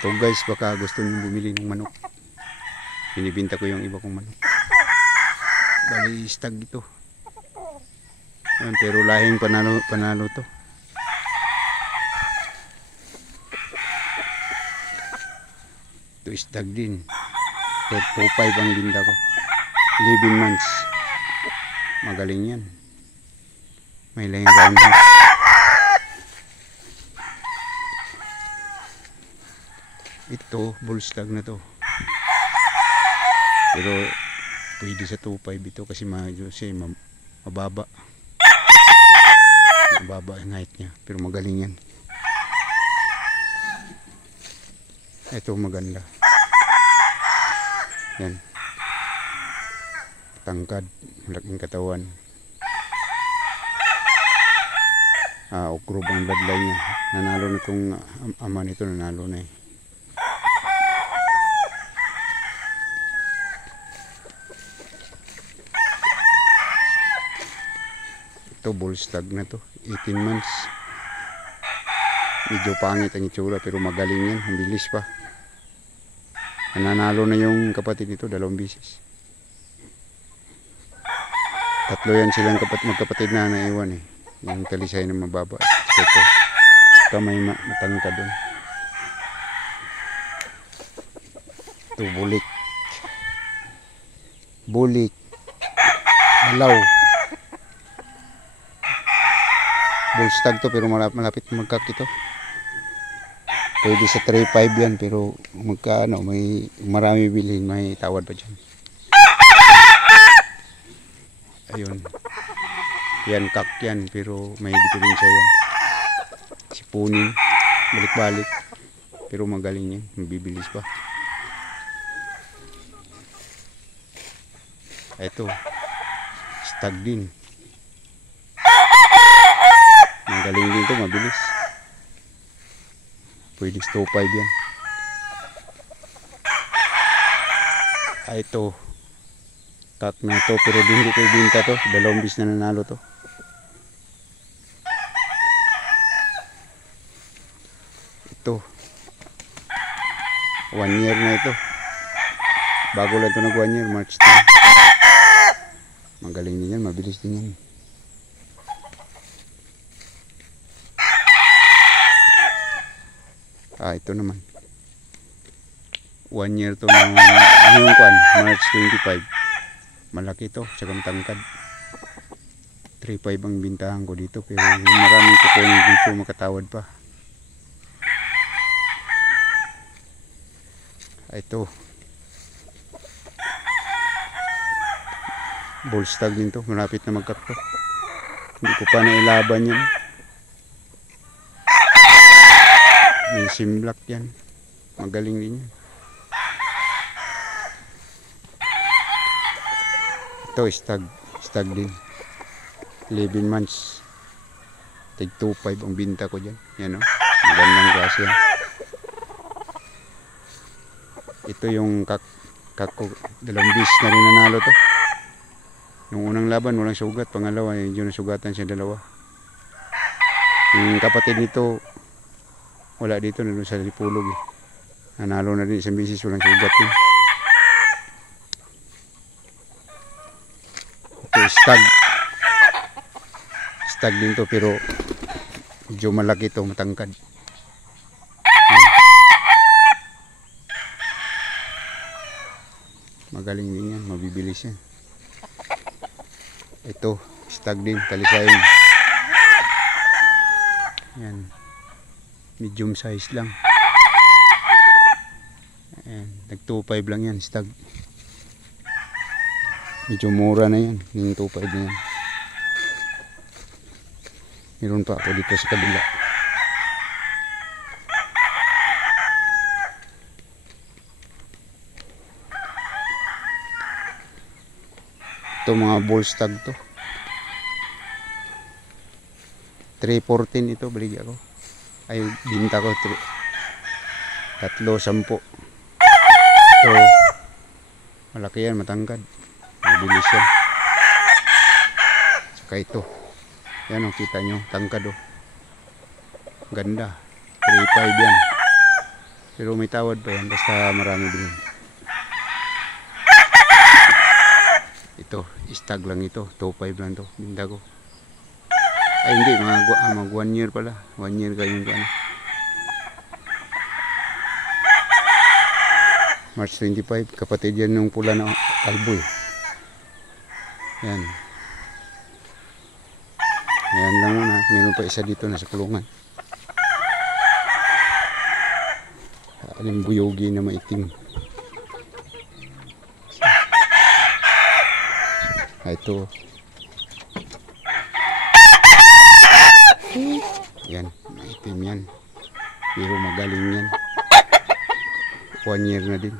So guys, baka gusto nyo bumili ng manok. Binibinta ko yung iba kong manok. Bali stag ito. Ayan, pero lahing panalo to. Ito stag din. 4.5 ang binta ko. 11 months. Magaling yan. May lahing round house. Ito, bull stag na to. Pero pwede sa 2.5 ito kasi mababa. Mababa ang height niya. Pero magaling yan. Ito maganda. Yan. Tangkad. Malaking katawan. Ukrog ang bloodline niya. Nanalo na itong ama nito. Nanalo na eh. Ito bull stag na to, 18 months. Medyo pangit ang itsura pero magaling yan, ang bilis pa. Nanalo na yung kapatid nito 2 beses. 3 yan silang magkapatid na naiwan eh. Yung talisay na mababa. Ito, kamay matangka doon. Ito bulik. Bulik. Malaw. Bull stag to pero malapit magkak ito. Pwede sa 3.5 yan pero magkano, may marami bilhin, may tawad pa dyan. Ayun. Yan kak yan pero may diferensya yan. Sipunin, balik-balik. Pero magaling yan, mabibilis pa. Ito, stag din. Magaling din ito, mabilis. Pwede 2.5 yan. Ito. Kak na to pero hindi ko ibinta to. 2 bis na nanalo to. Ito. 1 year na ito. Bago lang ito nag 1 year. March 10. Magaling din yan, mabilis din yan. Ito naman 1 year to ng March 25. Malaki to, tsaka matangkad. 3.5 ang bintahan ko dito pero maraming kukunin dito, makatawad pa. Ito bull stag din to, malapit na magkakto. Hindi ko pa nailaban yan. May simblak yan. Magaling din yan. Ito stag. Stag din. 11 months. Tig 2.5 ang binta ko dyan. Yan o. Magandang klase yan. Ito yung kak ko. 2 bis na rin nanalo to. Yung unang laban walang sugat. Pangalawa yung nasugatan siya 2. Yung kapatid nito wala dito, nandun sa Lipulog eh. Nanalo na din 1 bisis, walang sugat eh. Ito stag. Stag din to pero medyo malaki to, matangkad. Magaling din yan, mabibilis yan. Ito, stag din, talisayin. Yan. Medium size lang. Ayan, nag 2.5 lang yan, stag. Medyo mura na yan, yung 2.5 na yan. Meron pa ako dito sa kabila. Ito mga bull stag to. 3.14 ito, baligya ko. Ay, binta ko 3.10. Ito malaki yan, matangkad, mabilis yan. Saka ito yan o, kita nyo, tangkad o, ganda. 3.5 yan. Pero may tawad pa yan, basta marami bilhin. Ito, stag lang ito. 2.5 lang to. Binta ko. Ay hindi, mag 1 year pala. 1 year kayong ano. March 25, kapatid yan nung pula na kalboy. Yan. Ayan lang muna. Meron pa isa dito nasa kulungan. Aling buyogi na maitim. Ito. Yan, maitim yan. Pero magaling yan. 1 year na din.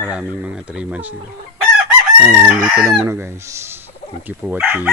Maraming mga 3 months nila. Ayan, nandito lang muna guys. Thank you for watching.